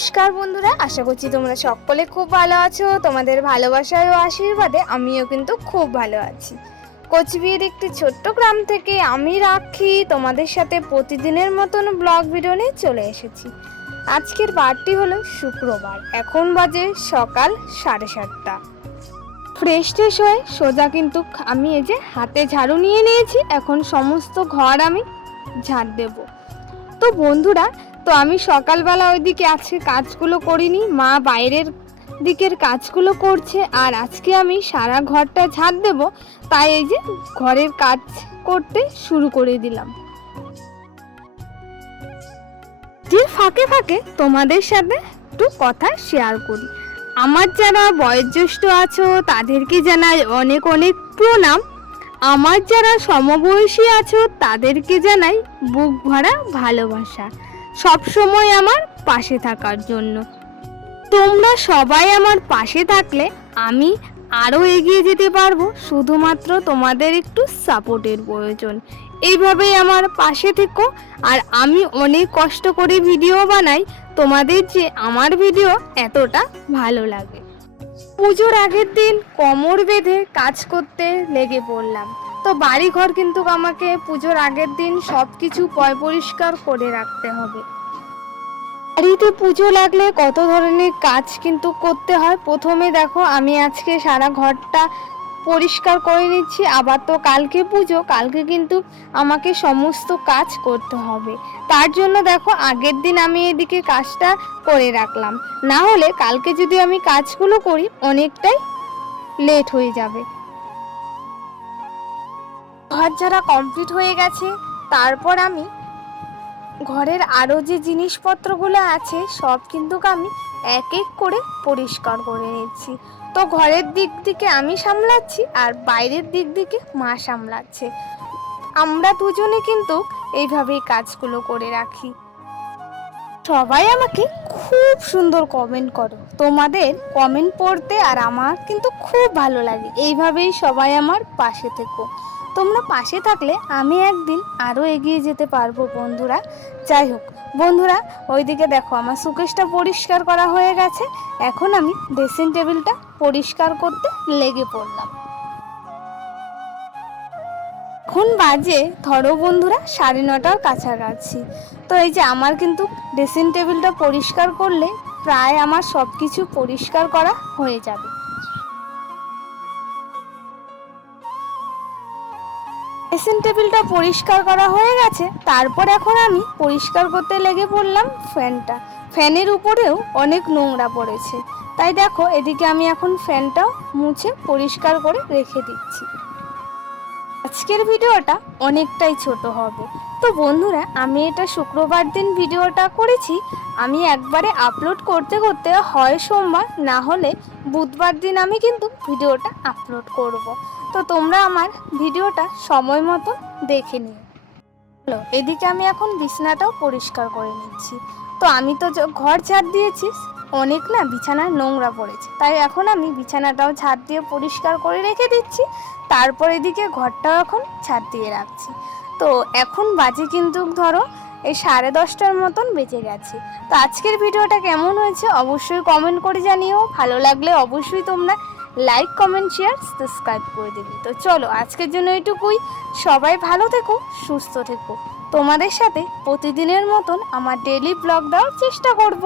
নমস্কার বন্ধুরা, আশা করছি তোমরা সকলে খুব ভালো আছো। তোমাদের ভালোবাসায় ও আশীর্বাদে আমিও কিন্তু খুব ভালো আছি। কোচবিহার একটি ছোট্ট গ্রাম থেকে আমি রাখি, তোমাদের সাথে প্রতিদিনের মতন ব্লগ ভিডিও নিয়ে চলে এসেছি। আজকের বারটি হলো শুক্রবার, এখন বাজে সকাল সাড়ে সাতটা। ফ্রেশ ট্রেশ হয়ে সোজা কিন্তু আমি এই যে হাতে ঝাড়ু নিয়ে নিয়েছি, এখন সমস্ত ঘর আমি ঝাড় দেবো। তো বন্ধুরা তো আমি সকালবেলা ওইদিকে আজকে কাজগুলো করিনি, মা বাইরের দিকের কাজগুলো করছে আর আজকে আমি সারা ঘরটা ঝাড় দেব, তাই এই যে ঘরের কাজ করতে শুরু করে দিলাম। যে ফাঁকে ফাঁকে তোমাদের সাথে একটু কথা শেয়ার করি। আমার যারা বয়োজ্যেষ্ঠ আছো, তাদেরকে জানাই অনেক অনেক প্রণাম। আমার যারা সমবয়সী আছো, তাদেরকে জানাই বুক ভরা ভালোবাসা। সব সময় আমার পাশে থাকার জন্য। তোমরা সবাই আমার পাশে থাকলে আমি আরও এগিয়ে যেতে পারব, শুধুমাত্র তোমাদের একটু সাপোর্টের প্রয়োজন। এইভাবেই আমার পাশে থেকো, আর আমি অনেক কষ্ট করে ভিডিও বানাই, তোমাদের যে আমার ভিডিও এতটা ভালো লাগে। পুজোর আগের দিন কোমর বেঁধে কাজ করতে লেগে পড়লাম। তো বাড়ি ঘর কিন্তু আমাকে পুজোর আগের দিন সব কিছু পয় পরিষ্কার করে রাখতে হবে। বাড়িতে পুজো লাগলে কত ধরনের কাজ কিন্তু করতে হয়। প্রথমে দেখো, আমি আজকে সারা ঘরটা পরিষ্কার করে নিচ্ছি। আবার তো কালকে পুজো, কালকে কিন্তু আমাকে সমস্ত কাজ করতে হবে। তার জন্য দেখো, আগের দিন আমি এদিকে কাজটা করে রাখলাম। না হলে কালকে যদি আমি কাজগুলো করি, অনেকটাই লেট হয়ে যাবে। ঘর যারা কমপ্লিট হয়ে গেছে, তারপর আমি ঘরের আরও যে জিনিসপত্রগুলো আছে, সব কিন্তু আমি এক এক করে পরিষ্কার করে নিচ্ছি। তো ঘরের দিক দিকে আমি সামলাচ্ছি আর বাইরের দিক দিকে মা সামলাচ্ছে। আমরা দুজনে কিন্তু এইভাবেই কাজগুলো করে রাখি। সবাই আমাকে খুব সুন্দর কমেন্ট করো। তোমাদের কমেন্ট পড়তে আর আমার কিন্তু খুব ভালো লাগে। এইভাবেই সবাই আমার পাশে থেকো। তোমরা পাশে থাকলে আমি একদিন আরও এগিয়ে যেতে পারব, বন্ধুরা। যাই হোক, বন্ধুরা, ওইদিকে দেখো, আমার সুকেশটা পরিষ্কার করা হয়ে গেছে। এখন আমি ড্রেসিং টেবিলটা পরিষ্কার করতে লেগে পড়লাম। এখন বাজে, ধরো বন্ধুরা, সাড়ে নটার কাছাকাছি। তো এই যে আমার কিন্তু ড্রেসিং টেবিলটা পরিষ্কার করলে প্রায় আমার সব কিছু পরিষ্কার করা হয়ে যাবে। ড্রেসিং টেবিলটা পরিষ্কার করা হয়ে গেছে, তারপর এখন আমি পরিষ্কার করতে লেগে পড়লাম ফ্যানটা। ফ্যানের উপরেও অনেক নোংরা পড়েছে। তাই দেখো, এদিকে আমি এখন ফ্যানটাও মুছে পরিষ্কার করে রেখে দিচ্ছি। আজকের ভিডিওটা অনেকটাই ছোট হবে। তো বন্ধুরা, আমি এটা শুক্রবার দিন ভিডিওটা করেছি। আমি একবারে আপলোড করতে করতে হয় সোমবার, না হলে বুধবার দিন আমি কিন্তু ভিডিওটা আপলোড করব। তো তোমরা আমার ভিডিওটা সময় মতো দেখে নিও। এদিকে আমি এখন বিছানাটাও পরিষ্কার করে নিচ্ছি। তো আমি তো ঘর ঝাড় দিয়েছি, অনেক না বিছানায় নোংরা পড়েছে। তাই এখন আমি বিছানাটাও ঝাড় দিয়ে পরিষ্কার করে রেখে দিচ্ছি। তারপর এদিকে ঘরটাও এখন ছাদ দিয়ে রাখছি। তো এখন বাজে কিন্তু ধরো এই সাড়ে দশটার মতন বেঁচে গেছে। তো আজকের ভিডিওটা কেমন হয়েছে অবশ্যই কমেন্ট করে জানিও। ভালো লাগলে অবশ্যই তোমরা লাইক কমেন্ট শেয়ার সাবস্ক্রাইব করে দেবে। তো চলো আজকের জন্য এইটুকুই। সবাই ভালো থেকো, সুস্থ থেকো। তোমাদের সাথে প্রতিদিনের মতন আমার ডেলি ব্লগ দেওয়ার চেষ্টা করব।